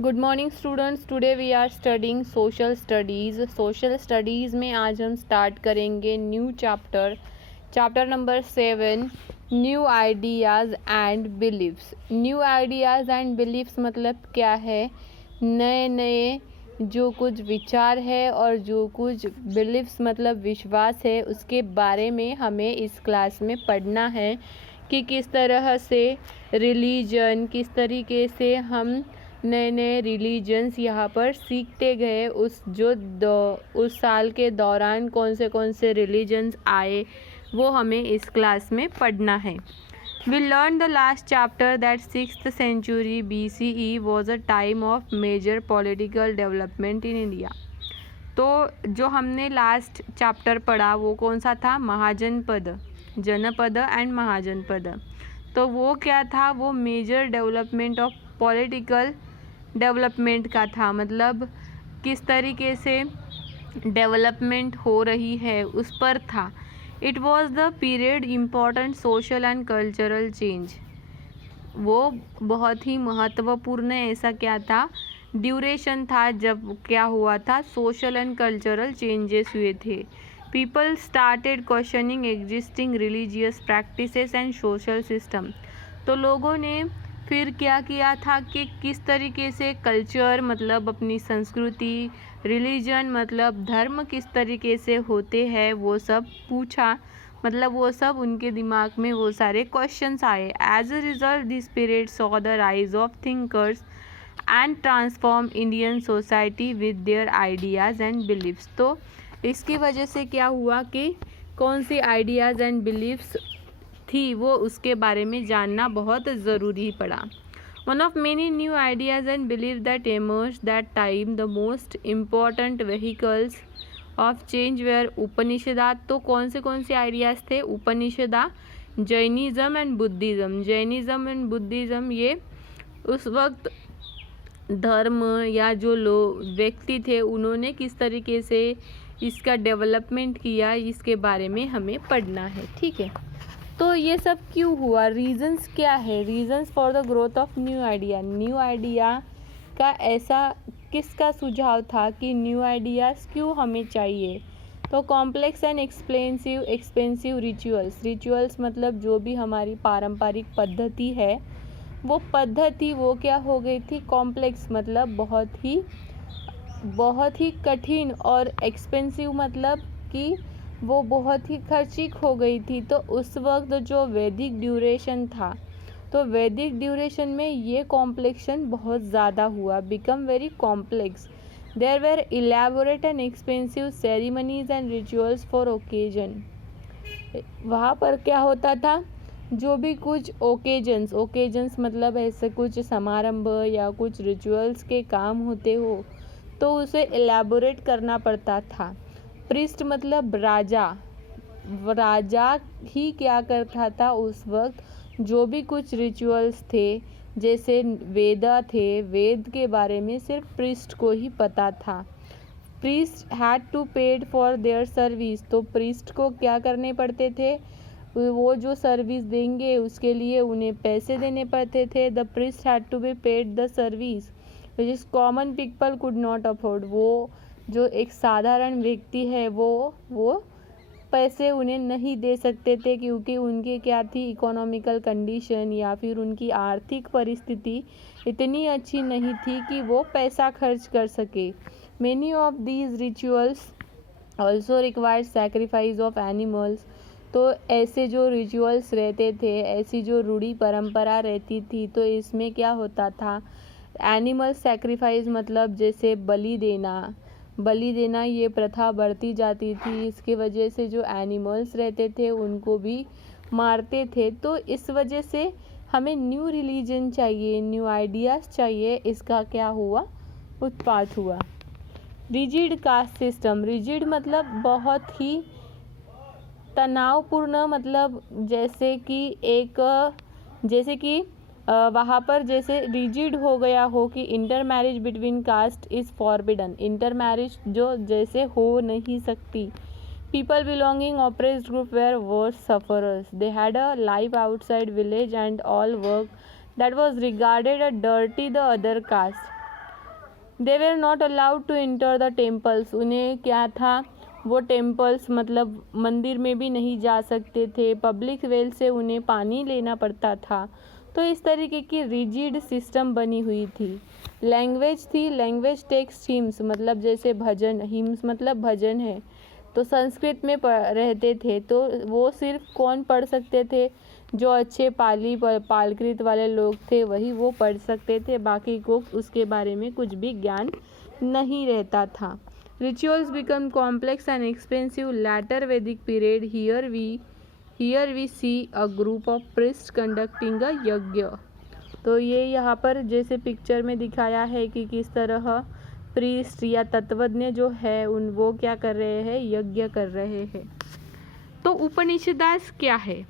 Good morning students. Today we are studying social studies. Social studies में आज हम start करेंगे new chapter number 7, new ideas and beliefs. New ideas and beliefs मतलब क्या है? नए नए जो कुछ विचार है और जो कुछ बिलीव्स मतलब विश्वास है, उसके बारे में हमें इस क्लास में पढ़ना है कि किस तरह से रिलीजन, किस तरीके से हम नए नए रिलीजन्स यहाँ पर सीखते गए। उस साल के दौरान कौन से रिलीजन्स आए, वो हमें इस क्लास में पढ़ना है। We learned the last chapter that 6th century BCE was a time of major political development in India। तो जो हमने लास्ट चैप्टर पढ़ा वो कौन सा था? महाजनपद, जनपद एंड महाजनपद। तो वो क्या था? वो major development of political development का था, मतलब किस तरीके से डेवलपमेंट हो रही है उस पर था। It was the period important social and cultural change. वो बहुत ही महत्वपूर्ण ऐसा क्या था? ड्यूरेशन था जब क्या हुआ था? सोशल एंड कल्चरल चेंजेस हुए थे। People started questioning existing religious practices and social system. तो लोगों ने फिर क्या किया था कि किस तरीके से कल्चर मतलब अपनी संस्कृति, रिलीजन मतलब धर्म किस तरीके से होते हैं वो सब पूछा, मतलब वो सब उनके दिमाग में वो सारे क्वेश्चंस आए। As a result this period saw the rise of thinkers and transform Indian society with their ideas and beliefs. तो इसकी वजह से क्या हुआ कि कौन सी आइडियाज़ एंड बिलीव्स थी वो उसके बारे में जानना बहुत ज़रूरी पड़ा। One of many new ideas and believe that emerge that time the most important vehicles of change were Upanishads. तो कौन से आइडियाज़ थे? Upanishads, Jainism and Buddhism. Jainism and Buddhism ये उस वक्त धर्म या जो व्यक्ति थे उन्होंने किस तरीके से इसका डेवलपमेंट किया, इसके बारे में हमें पढ़ना है। ठीक है, तो ये सब क्यों हुआ? रीजंस क्या है? Reasons for the growth of new idea. New idea का ऐसा किसका सुझाव था कि न्यू आइडियाज़ क्यों हमें चाहिए? तो कॉम्प्लेक्स एंड एक्सपेंसिव रिचुअल्स मतलब जो भी हमारी पारंपरिक पद्धति है वो पद्धति वो क्या हो गई थी? कॉम्प्लेक्स मतलब बहुत ही कठिन, और एक्सपेंसिव मतलब कि वो बहुत ही खर्चिक हो गई थी। तो उस वक्त जो वैदिक ड्यूरेशन था, तो वैदिक ड्यूरेशन में ये कॉम्प्लेक्शन बहुत ज़्यादा हुआ, become very complex. There were elaborate and expensive ceremonies and rituals for occasion. वहाँ पर क्या होता था? जो भी कुछ ओकेजन्स मतलब ऐसे कुछ समारंभ या कुछ रिचुअल्स के काम होते हो तो उसे एलैबोरेट करना पड़ता था। प्रिस्ट मतलब राजा ही क्या करता था उस वक्त? जो भी कुछ रिचुअल्स थे, जैसे वेद के बारे में सिर्फ प्रिस्ट को ही पता था। Priest had to paid for their service. तो प्रीस्ट को क्या करने पड़ते थे? वो जो सर्विस देंगे उसके लिए उन्हें पैसे देने पड़ते थे। The priest had to be paid the service which is common people could not afford. वो जो एक साधारण व्यक्ति है वो पैसे उन्हें नहीं दे सकते थे, क्योंकि उनकी क्या थी? इकोनॉमिकल कंडीशन या फिर उनकी आर्थिक परिस्थिति इतनी अच्छी नहीं थी कि वो पैसा खर्च कर सके। Many of these rituals also required sacrifice of animals. तो ऐसे जो रिचुअल्स रहते थे, ऐसी जो रूढ़ी परंपरा रहती थी, तो इसमें क्या होता था? एनिमल सैक्रिफाइस मतलब जैसे बलि देना ये प्रथा बढ़ती जाती थी। इसकी वजह से जो एनिमल्स रहते थे उनको भी मारते थे। तो इस वजह से हमें न्यू रिलीजन चाहिए, न्यू आइडियाज़ चाहिए। इसका क्या हुआ? उत्पात हुआ। Rigid caste system. रिजिड मतलब बहुत ही तनावपूर्ण, मतलब जैसे कि वहाँ पर जैसे रिजिड हो गया हो कि inter marriage between caste is forbidden. Inter marriage जो जैसे हो नहीं सकती। People belonging oppressed group were worse sufferers. They had a life outside village and all work that was regarded a dirty the other caste. They were not allowed to enter the temples, उन्हें क्या था, वो temples मतलब मंदिर में भी नहीं जा सकते थे, पब्लिक वेल से उन्हें पानी लेना पड़ता था। तो इस तरीके की रिजिड सिस्टम बनी हुई थी। लैंग्वेज थी, लैंग्वेज टेक्स्ट हिम्स मतलब जैसे भजन, हिम्स मतलब भजन है, तो संस्कृत में रहते थे, तो वो सिर्फ कौन पढ़ सकते थे, जो अच्छे पालकृत वाले लोग थे वही वो पढ़ सकते थे, बाकी को उसके बारे में कुछ भी ज्ञान नहीं रहता था। Rituals become complex and expensive later Vedic period, here we see a group of priest conducting a yagya. तो ये यहाँ पर जैसे पिक्चर में दिखाया है कि किस तरह प्रीस्ट या तत्वज्ञ जो है वो क्या कर रहे हैं, यज्ञ कर रहे हैं। तो उपनिषदास क्या है?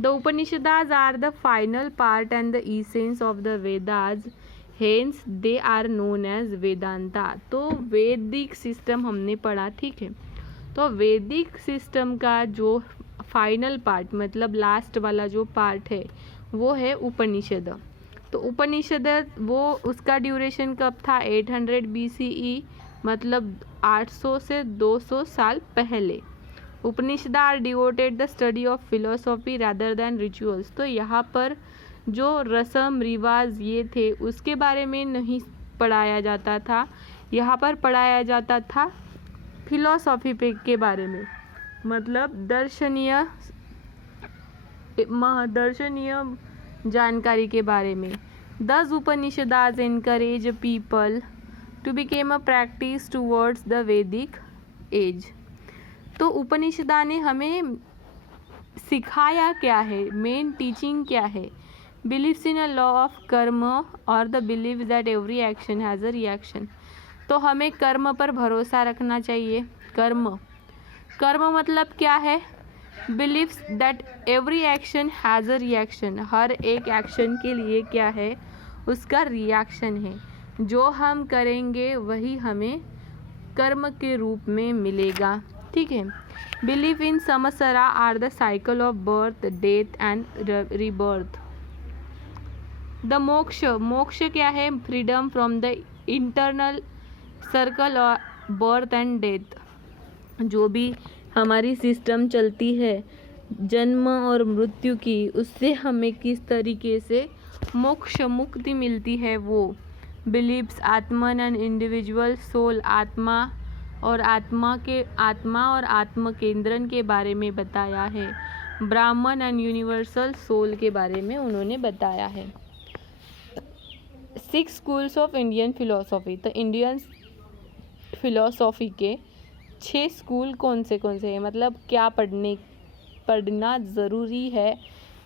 The Upanishads are the final part and the essence of the Vedas, hence they are known as Vedanta. तो वैदिक सिस्टम हमने पढ़ा, ठीक है। तो वैदिक सिस्टम का जो फाइनल पार्ट मतलब लास्ट वाला जो पार्ट है वो है उपनिषद। तो उपनिषद वो उसका ड्यूरेशन कब था, 800 BCE मतलब 800 से 200 साल पहले। Upanishad are devoted the study of philosophy rather than rituals. तो यहाँ पर जो रस्म रिवाज ये थे उसके बारे में नहीं पढ़ाया जाता था, यहाँ पर पढ़ाया जाता था फिलोसॉफी के बारे में, मतलब दर्शनीय जानकारी के बारे में। दस Upanishads encourage people to became a practice towards the Vedic age. तो उपनिषदा ने हमें सिखाया क्या है, मेन टीचिंग क्या है? Believes in a law of कर्म और the believe that every action has a reaction. तो हमें कर्म पर भरोसा रखना चाहिए। कर्म मतलब क्या है? Believes that every action has a reaction, हर एक एक्शन के लिए क्या है, उसका रिएक्शन है। जो हम करेंगे वही हमें कर्म के रूप में मिलेगा, ठीक है। Believe in samsara are the cycle of birth, death and rebirth. The moksha क्या है? Freedom from the internal circle of birth and death. जो भी हमारी सिस्टम चलती है जन्म और मृत्यु की, उससे हमें किस तरीके से मोक्ष मुक्ति मिलती है वो। Beliefs Atman and individual soul, आत्मा और आत्म केंद्रन के बारे में बताया है। ब्राह्मण एंड यूनिवर्सल सोल के बारे में उन्होंने बताया है। 6 स्कूल्स ऑफ इंडियन फिलोसॉफी। तो इंडियन फिलोसॉफी के 6 स्कूल कौन से हैं, मतलब क्या पढ़ना ज़रूरी है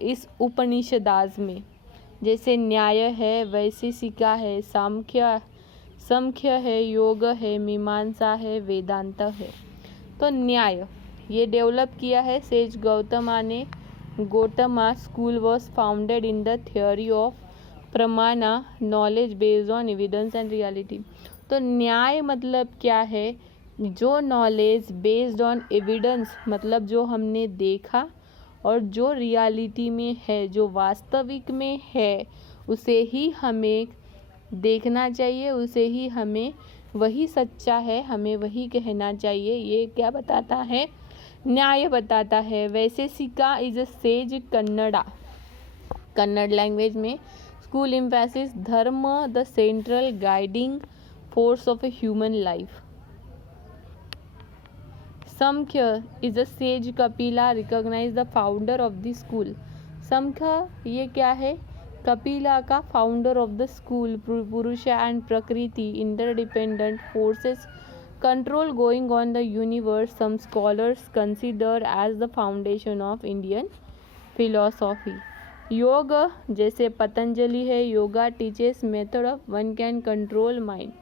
इस उपनिषदास में। जैसे न्याय है, वैशेषिका है, सांख्य है, योग है, मीमांसा है, वेदांत है। तो न्याय ये डेवलप किया है सेज गौतमा ने। Gautama school was founded in the theory of pramana, knowledge based on evidence and reality. तो न्याय मतलब क्या है? जो नॉलेज बेस्ड ऑन एविडेंस मतलब जो हमने देखा और जो रियलिटी में है, जो वास्तविक में है, उसे ही हमें देखना चाहिए, उसे ही हमें वही सच्चा है, हमें वही कहना चाहिए। ये क्या बताता है? न्याय बताता है। Vaisheshika is a says Kannada language में स्कूल एम्फेसिस धर्म the central guiding force of a human life. Samkhya is a sage Kapila recognized the founder of the school. Samkhya ये क्या है? कपिला का founder of the school. Purusha and Prakriti interdependent forces control going on the universe, some scholars consider as the foundation of Indian philosophy. Yoga जैसे पतंजलि है, Yoga teaches method of one can control mind.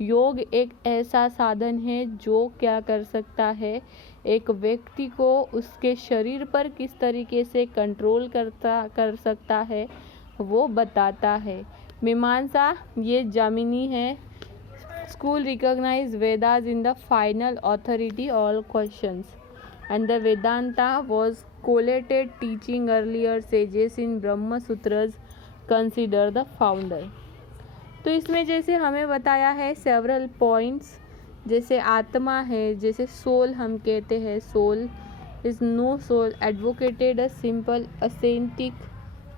Yoga एक ऐसा साधन है जो क्या कर सकता है, एक व्यक्ति को उसके शरीर पर किस तरीके से कंट्रोल कर सकता है वो बताता है। मीमांसा ये जामिनी है। School recognise Vedas in the final authority all questions and the Vedanta was collated teaching earlier sages in Brahma Sutras consider the founder. तो इसमें जैसे हमें बताया है सेवरल पॉइंट्स, जैसे आत्मा है, जैसे सोल हम कहते हैं, soul is no soul, advocated a simple ascetic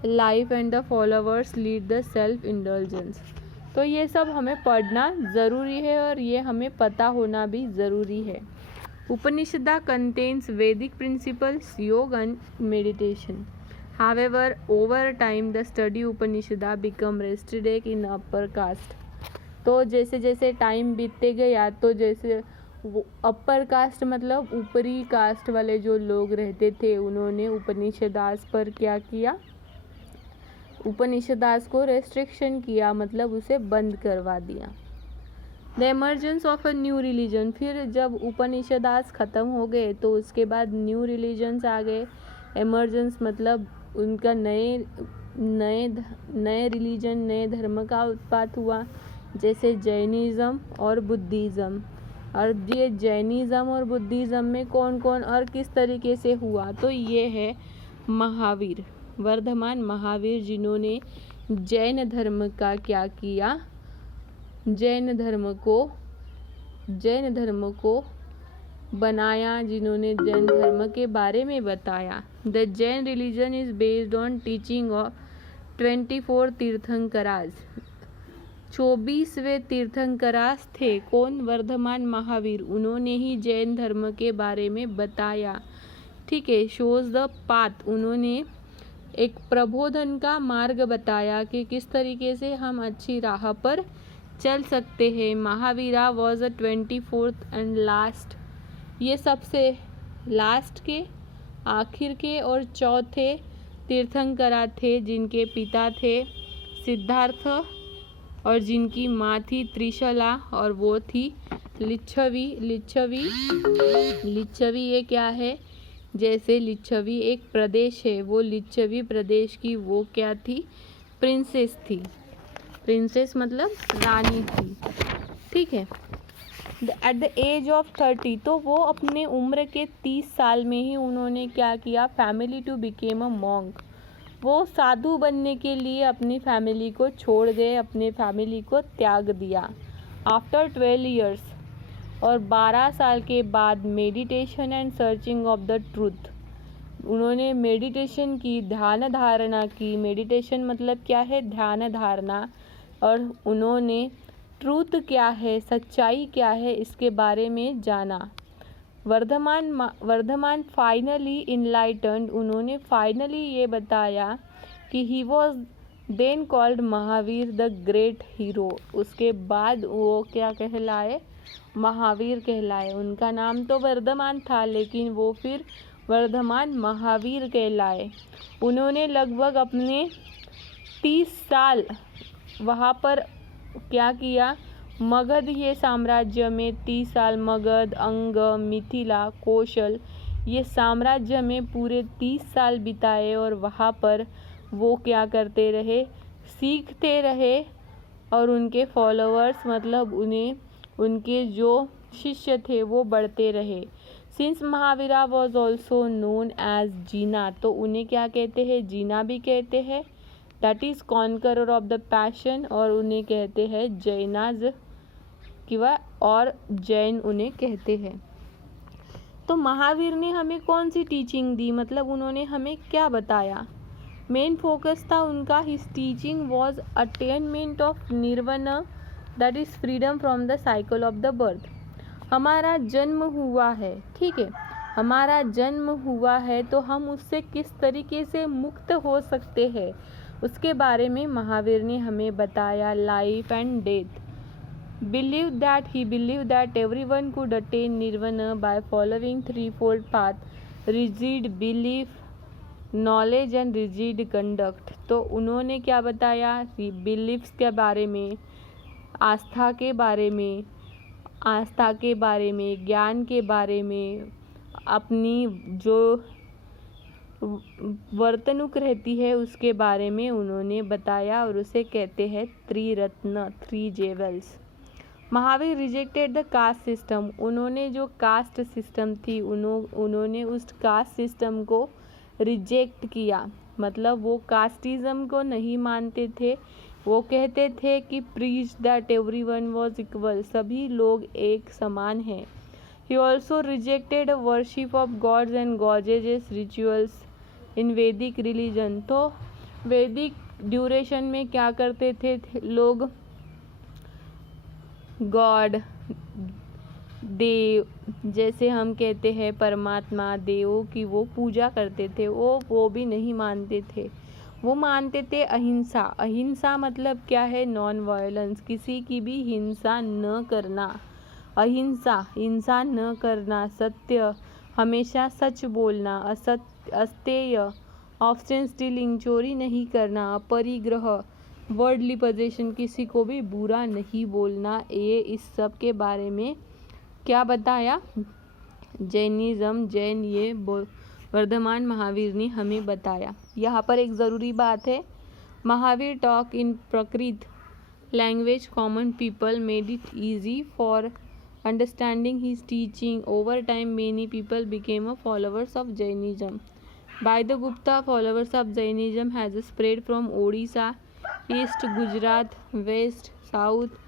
life and the followers lead the self indulgence. तो ये सब हमें पढ़ना ज़रूरी है और ये हमें पता होना भी ज़रूरी है। उपनिषदा contains Vedic principles, yoga and meditation. However, over time the study Upanishada become restricted in upper caste. तो जैसे जैसे टाइम बीतते गया तो जैसे वो अपर कास्ट मतलब ऊपरी कास्ट वाले जो लोग रहते थे उन्होंने उपनिषदास पर क्या किया, उपनिषदास को रेस्ट्रिक्शन किया, मतलब उसे बंद करवा दिया। The emergence of a new religion, फिर जब उपनिषदास ख़त्म हो गए तो उसके बाद न्यू रिलीजन्स आ गए। एमर्जेंस मतलब उनका नए नए नए रिलीजन, नए धर्म का उत्पात हुआ, जैसे जैनिज़्म और बुद्धिज़्म। और ये जैनिज़्म और बुद्धिज़्म में कौन कौन और किस तरीके से हुआ, तो ये है महावीर, वर्धमान महावीर, जिन्होंने जैन धर्म का क्या किया, जैन धर्म को बनाया, जिन्होंने जैन धर्म के बारे में बताया। The Jain religion is based on teaching of 24 तीर्थंकराज। 24वें तीर्थंकराज थे कौन, वर्धमान महावीर, उन्होंने ही जैन धर्म के बारे में बताया। ठीक है, शोज द पाथ, उन्होंने एक प्रबोधन का मार्ग बताया कि किस तरीके से हम अच्छी राह पर चल सकते हैं। Mahavira was a 24th and last, ये सबसे लास्ट के, आखिर के और चौथे तीर्थंकरा थे, जिनके पिता थे सिद्धार्थ और जिनकी माँ थी त्रिशला और वो थी लिच्छवी। लिच्छवी ये क्या है, जैसे लिच्छवी एक प्रदेश है, वो लिच्छवी प्रदेश की वो क्या थी, प्रिंसेस थी। प्रिंसेस मतलब रानी थी। ठीक है, एट द एज ऑफ 30, तो वो अपने उम्र के 30 साल में ही उन्होंने क्या किया, family to became a monk, वो साधु बनने के लिए अपनी फैमिली को छोड़ गए, अपने फैमिली को त्याग दिया। आफ्टर 12 ईयर्स, और 12 साल के बाद meditation and searching of the truth, उन्होंने मेडिटेशन की, ध्यान धारणा की। मेडिटेशन मतलब क्या है, ध्यान धारणा। और उन्होंने ट्रूथ क्या है, सच्चाई क्या है, इसके बारे में जाना। वर्धमान फाइनली इनलाइटन्ड, उन्होंने फाइनली ये बताया कि he was then called Mahavir the great hero. उसके बाद वो क्या कहलाए, महावीर कहलाए। उनका नाम तो वर्धमान था लेकिन वो फिर वर्धमान महावीर कहलाए। उन्होंने लगभग अपने 30 साल वहाँ पर क्या किया, मगध ये साम्राज्य में 30 साल, मगध, अंग, मिथिला, कौशल ये साम्राज्य में पूरे 30 साल बिताए। और वहाँ पर वो क्या करते रहे, सीखते रहे, और उनके फॉलोअर्स मतलब उनके जो शिष्य थे वो बढ़ते रहे। Since Mahavira was also known as Jina, तो उन्हें क्या कहते हैं, जीना भी कहते हैं, that is conqueror of the passion, और उन्हें कहते हैं जैनाज किवा, और जैन उन्हें कहते हैं। तो महावीर ने हमें कौन सी टीचिंग दी, मतलब उन्होंने हमें क्या बताया। मेन फोकस था उनका, his teaching was attainment of nirvana, that is freedom from the cycle of the birth. हमारा जन्म हुआ है, ठीक है, हमारा जन्म हुआ है तो हम उससे किस तरीके से मुक्त हो सकते हैं, उसके बारे में महावीर ने हमें बताया। Life and death, he believed that everyone could attain nirvana by following threefold path: rigid belief, knowledge and rigid conduct। तो उन्होंने क्या बताया, बिलीफ्स के बारे में, आस्था के बारे में, ज्ञान के बारे में, अपनी जो वर्तणुक रहती है उसके बारे में उन्होंने बताया, और उसे कहते हैं त्रिरत्न, 3 jewels. Mahavir rejected the caste system, उन्होंने जो कास्ट सिस्टम थी उन्होंने उस कास्ट सिस्टम को रिजेक्ट किया, मतलब वो कास्टिज़म को नहीं मानते थे वो कहते थे कि preach that everyone was equal, सभी लोग एक समान हैं। He also rejected worship of gods and goddesses rituals in Vedic religion। तो वैदिक ड्यूरेशन में क्या करते थे लोग, गॉड देव, जैसे हम कहते हैं परमात्मा देवों की वो पूजा करते थे, वो भी नहीं मानते थे। वो मानते थे अहिंसा। अहिंसा मतलब क्या है, नॉन वायलेंस, किसी की भी हिंसा न करना। अहिंसा, हिंसा न करना, सत्य, हमेशा सच बोलना, अस्तेय, ऑफेंस स्टीलिंग, चोरी नहीं करना, अपरिग्रह, वर्ल्डली पोजेशन, किसी को भी बुरा नहीं बोलना। ये इस सब के बारे में क्या बताया, जैनिज्म, जैन, ये वर्धमान महावीर ने हमें बताया। यहाँ पर एक ज़रूरी बात है, महावीर टॉक इन प्रकृत language common people made it easy for understanding his teaching. Over time, many people became followers of Jainism. By the Gupta, followers of Jainism has spread from Odisha, East, Gujarat, West, South.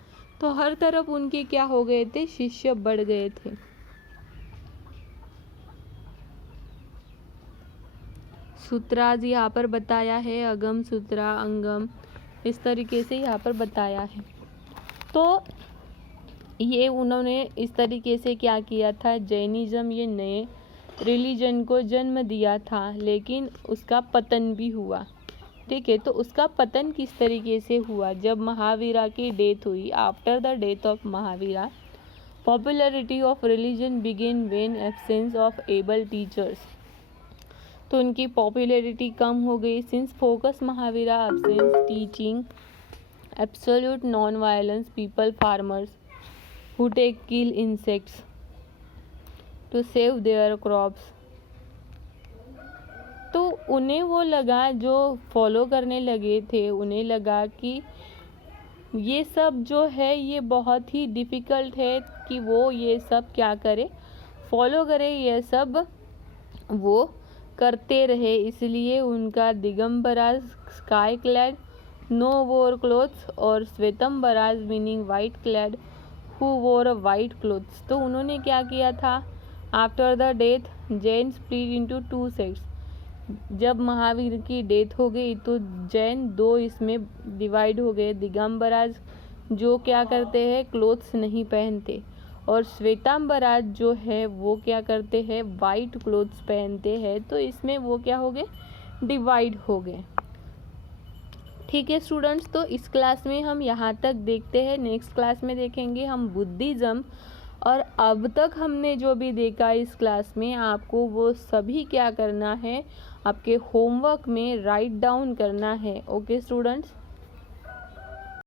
तो हर तरफ उनके क्या हो गए थे, शिष्य बढ़ गए थे। सूत्राज यहाँ पर बताया है, अगम सूत्रा, अंगम, इस तरीके से यहाँ पर बताया है। तो ये उन्होंने इस तरीके से क्या किया था, जैनिज्म ये नए रिलीजन को जन्म दिया था, लेकिन उसका पतन भी हुआ। ठीक है, तो उसका पतन किस तरीके से हुआ, जब महावीरा की डेथ हुई। After the death of Mahavira, popularity of religion begin when absence of able teachers. तो उनकी पॉपुलैरिटी कम हो गई since focus Mahavira absence teaching absolute non violence people farmers who take kill insects to save their crops। तो उन्हें वो लगा, जो follow करने लगे थे उन्हें लगा कि ये सब जो है ये बहुत ही डिफ़िकल्ट है कि वो ये सब क्या करे, फॉलो करे, ये सब वो करते रहे। इसलिए उनका Digambaras sky clad, no wore clothes, और Shvetambaras meaning white clad, who wore white clothes। तो उन्होंने क्या किया था, after the death Jain split into two sects. जब महावीर की डेथ हो गई तो जैन दो इसमें डिवाइड हो गए। दिगंबराज जो क्या करते हैं, क्लोथ्स नहीं पहनते, और श्वेतांबराज जो है वो क्या करते हैं, वाइट क्लोथ्स पहनते हैं। तो इसमें वो क्या हो गए, डिवाइड हो गए। ठीक है स्टूडेंट्स, तो इस क्लास में हम यहाँ तक देखते हैं। नेक्स्ट क्लास में देखेंगे हम बुद्धिज़्म। और अब तक हमने जो भी देखा इस क्लास में, आपको वो सभी क्या करना है, आपके होमवर्क में राइट डाउन करना है। Okay students.